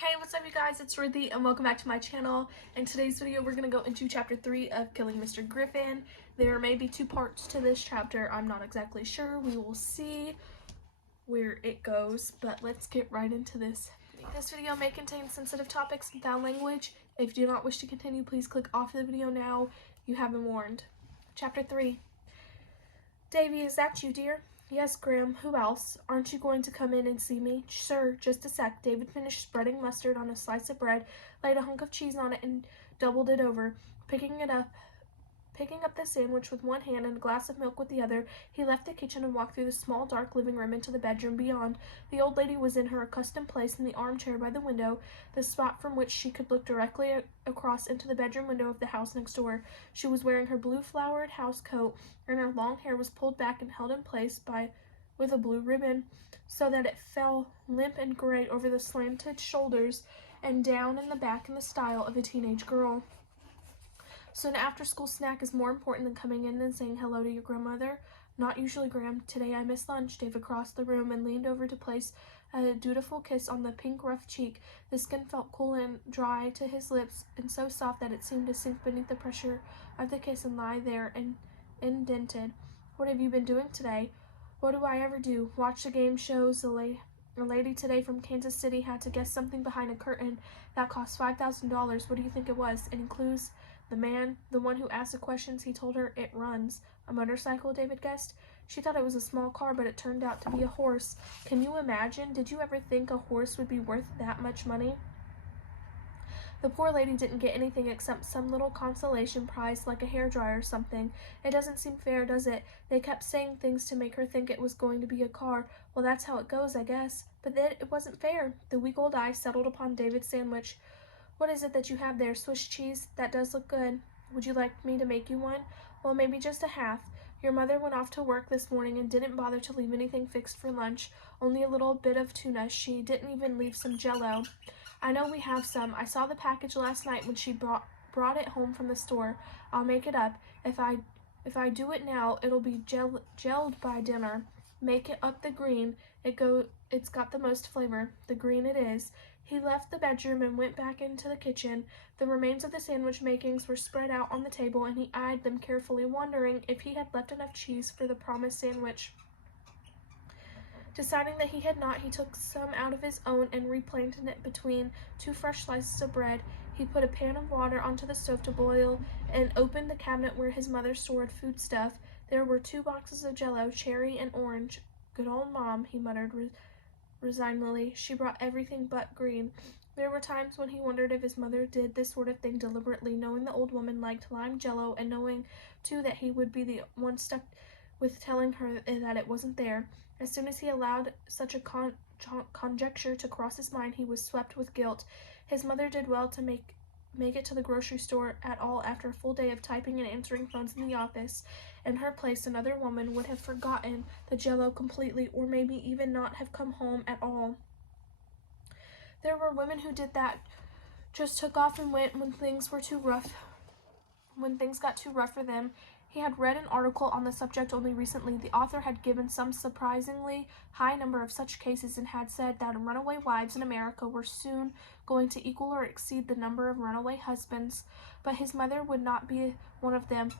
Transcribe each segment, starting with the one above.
Hey, what's up you guys? It's Ruthie and welcome back to my channel. In today's video, we're going to go into chapter 3 of Killing Mr. Griffin. There may be 2 parts to this chapter. I'm not exactly sure. We will see where it goes, but let's get right into this. This video may contain sensitive topics and foul language. If you do not wish to continue, please click off the video now. You have been warned. Chapter 3. Davy, is that you, dear? Yes, Graham. Who else? Aren't you going to come in and see me? Sure, just a sec. David finished spreading mustard on a slice of bread, laid a hunk of cheese on it, and doubled it over. Picking up the sandwich with one hand and a glass of milk with the other, he left the kitchen and walked through the small, dark living room into the bedroom beyond. The old lady was in her accustomed place in the armchair by the window, the spot from which she could look directly across into the bedroom window of the house next door. She was wearing her blue flowered house coat, and her long hair was pulled back and held in place with a blue ribbon, so that it fell limp and gray over the slanted shoulders and down in the back in the style of a teenage girl. So an after-school snack is more important than coming in and saying hello to your grandmother? Not usually, Graham. Today I missed lunch. David crossed the room and leaned over to place a dutiful kiss on the pink rough cheek. The skin felt cool and dry to his lips, and so soft that it seemed to sink beneath the pressure of the kiss and lie there indented. What have you been doing today? What do I ever do? Watch the game shows. A lady today from Kansas City had to guess something behind a curtain that cost $5,000. What do you think it was? Any clues? The one who asked the questions, he told her it runs. A motorcycle, David guessed. She thought it was a small car, but it turned out to be a horse. Can you imagine? Did you ever think a horse would be worth that much money? The poor lady didn't get anything except some little consolation prize like a hairdryer or something. It doesn't seem fair, does it? They kept saying things to make her think it was going to be a car. Well, that's how it goes, I guess. But then it wasn't fair. The weak old eye settled upon David's sandwich. What is it that you have there? Swiss cheese? That does look good. Would you like me to make you one? Well, maybe just a half. Your mother went off to work this morning and didn't bother to leave anything fixed for lunch. Only a little bit of tuna. She didn't even leave some Jell-O. I know we have some. I saw the package last night when she brought it home from the store. I'll make it up. If I do it now, it'll be gelled by dinner. Make it up the green. It's got the most flavor. The green it is. He left the bedroom and went back into the kitchen. The remains of the sandwich makings were spread out on the table, and he eyed them carefully, wondering if he had left enough cheese for the promised sandwich. Deciding that he had not, he took some out of his own and replanted it between 2 fresh slices of bread. He put a pan of water onto the stove to boil and opened the cabinet where his mother stored foodstuff. There were 2 boxes of Jell-O, cherry and orange. Good old Mom, he muttered resignedly. She brought everything but green. There were times when he wondered if his mother did this sort of thing deliberately, knowing the old woman liked lime Jell-O and knowing, too, that he would be the one stuck with telling her that it wasn't there. As soon as he allowed such a conjecture to cross his mind, he was swept with guilt. His mother did well to make it to the grocery store at all after a full day of typing and answering phones in the office. In her place, another woman would have forgotten the Jell-O completely, or maybe even not have come home at all. There were women who did that, just took off and went when things got too rough for them. He had read an article on the subject only recently. The author had given some surprisingly high number of such cases and had said that runaway wives in America were soon going to equal or exceed the number of runaway husbands. But his mother would not be one of them.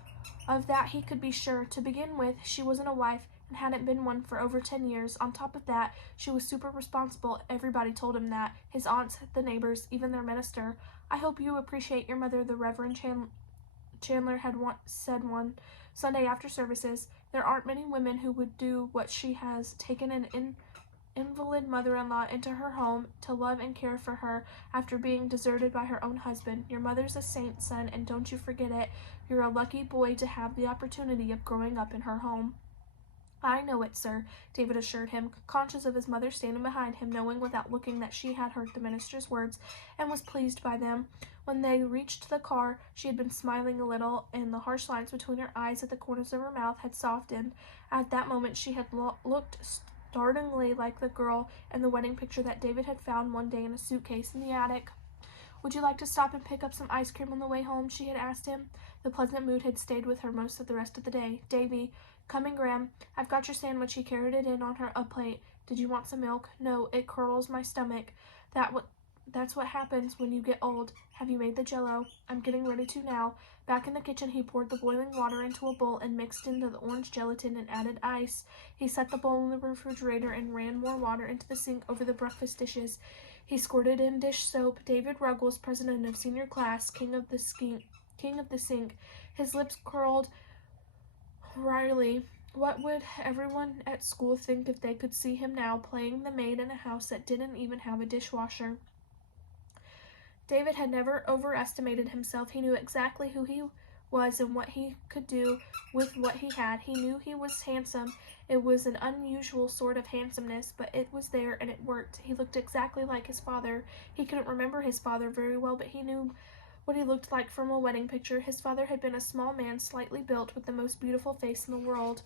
Of that he could be sure. To begin with, she wasn't a wife and hadn't been one for over 10 years. On top of that, she was super responsible. Everybody told him that. His aunts, the neighbors, even their minister. I hope you appreciate your mother, the Reverend Chandler had said one Sunday after services. There aren't many women who would do what she has, taken an invalid mother-in-law into her home to love and care for her after being deserted by her own husband. Your mother's a saint, son, and don't you forget it. You're a lucky boy to have the opportunity of growing up in her home. I know it, sir, David assured him, conscious of his mother standing behind him, knowing without looking that she had heard the minister's words and was pleased by them. When they reached the car, she had been smiling a little, and the harsh lines between her eyes at the corners of her mouth had softened. At that moment she had looked startlingly like the girl in the wedding picture that David had found one day in a suitcase in the attic. Would you like to stop and pick up some ice cream on the way home? She had asked him. The pleasant mood had stayed with her most of the rest of the day. Davy, come in, Graham. I've got your sandwich. He carried it in on her a plate. Did you want some milk? No, it curdles my stomach. That's what happens when you get old. Have you made the jello? I'm getting ready to now. Back in the kitchen, he poured the boiling water into a bowl and mixed into the orange gelatin and added ice. He set the bowl in the refrigerator and ran more water into the sink over the breakfast dishes. He squirted in dish soap. David Ruggles, president of senior class, king of the sink, his lips curled wryly. What would everyone at school think if they could see him now playing the maid in a house that didn't even have a dishwasher? David had never overestimated himself. He knew exactly who he was and what he could do with what he had. He knew he was handsome. It was an unusual sort of handsomeness, but it was there and it worked. He looked exactly like his father. He couldn't remember his father very well, but he knew what he looked like from a wedding picture. His father had been a small man, slightly built, with the most beautiful face in the world.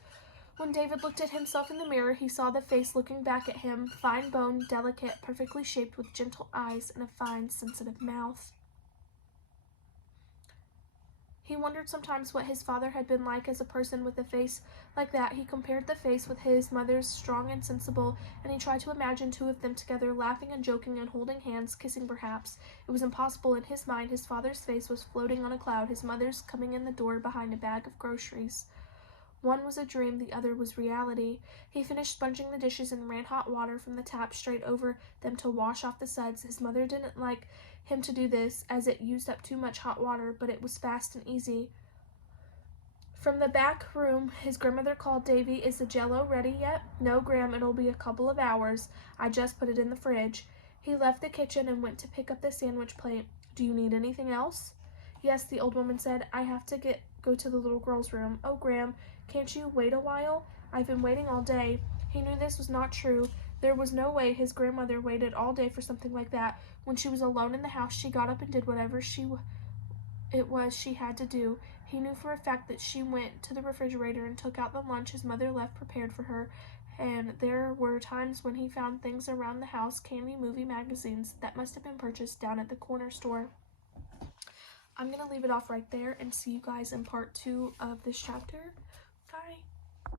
When David looked at himself in the mirror, he saw the face looking back at him, fine-boned, delicate, perfectly shaped, with gentle eyes and a fine, sensitive mouth. He wondered sometimes what his father had been like as a person with a face like that. He compared the face with his mother's, strong and sensible, and he tried to imagine two of them together, laughing and joking and holding hands, kissing perhaps. It was impossible. In his mind, his father's face was floating on a cloud, his mother's coming in the door behind a bag of groceries. One was a dream, the other was reality. He finished sponging the dishes and ran hot water from the tap straight over them to wash off the suds. His mother didn't like him to do this, as it used up too much hot water, but it was fast and easy. From the back room, his grandmother called, "Davy, is the jello ready yet?" "No, Gram, it'll be a couple of hours. I just put it in the fridge." He left the kitchen and went to pick up the sandwich plate. "Do you need anything else?" "Yes," the old woman said. "I have to go to the little girl's room." "Oh, Gram, can't you wait a while? I've been waiting all day." He knew this was not true. There was no way his grandmother waited all day for something like that. When she was alone in the house, she got up and did whatever it was she had to do. He knew for a fact that she went to the refrigerator and took out the lunch his mother left prepared for her, and there were times when he found things around the house, candy, movie magazines, that must have been purchased down at the corner store. I'm going to leave it off right there and see you guys in part 2 of this chapter. Bye.